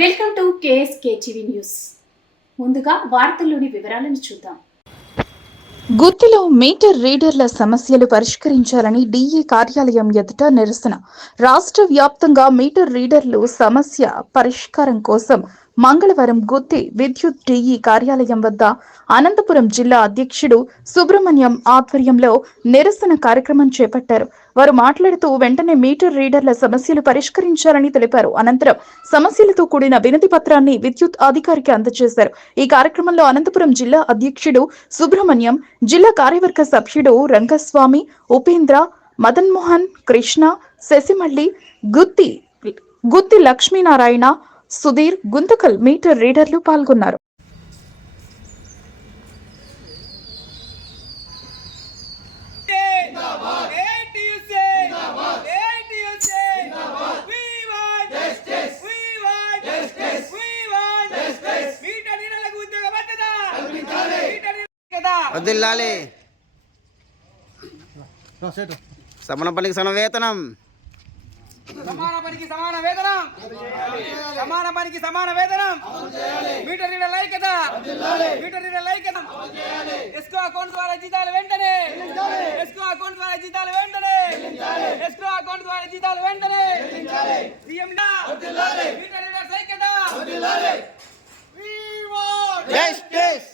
Welcome to KSK TV news. ముందుగా వార్తల్లోని వివరాలను చూద్దాం. గుత్తిలో మీటర్ రీడర్ల సమస్యలు పరిష్కరించాలని డీఈ కార్యాలయం ఎదుట నిరసన. రాష్ట్ర వ్యాప్తంగా మీటర్ రీడర్లు సమస్య పరిష్కారం కోసం మంగళవారం గుత్తి విద్యుత్ డీఈ కార్యాలయం వద్ద అనంతపురం జిల్లా అధ్యక్షుడు సుబ్రహ్మణ్యం ఆధ్వర్యంలో నిరసన కార్యక్రమం చేపట్టారు. వారు మాట్లాడుతూ వెంటనే మీటర్ రీడర్ల సమస్యలు పరిష్కరించాలని తెలిపారు. అనంతరం సమస్యలతో కూడిన వినతి పత్రాన్ని విద్యుత్ అధికారికి అందజేశారు. ఈ కార్యక్రమంలో అనంతపురం జిల్లా అధ్యక్షుడు సుబ్రహ్మణ్యం జిల్లా కార్యవర్గ సభ్యుడు రంగస్వామి ఉపేంద్ర మదన్మోహన్ కృష్ణ శశిమల్లి గుత్తి గుత్తి లక్ష్మీనారాయణ సుధీర్ గుంతకల్ మీటర్ రీడర్లు పాల్గొన్నారు. వదిల్లాలి సమాన పనికి సమ వేతనం. సమాన పనికి సమాన వేతనం. సమాన పనికి సమాన వేతనం. మీటర్ రీడర్ ఐక్యత మీటర్ రీడర్ ఐక్యత ఎస్కో అకౌంట్ ద్వారా జీతాలు వెంటనే. ఎస్కో అకౌంట్ ద్వారా జీతాలు వెంటనే. ఎస్కో అకౌంట్ ద్వారా జీతాలు వెంటనే. సీఎం మీటర్ రీడర్ ఐక్యత We want. జస్టిస్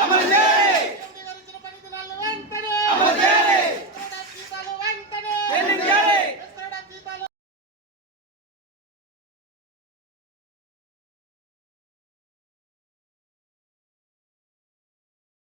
అమలు చేయాలి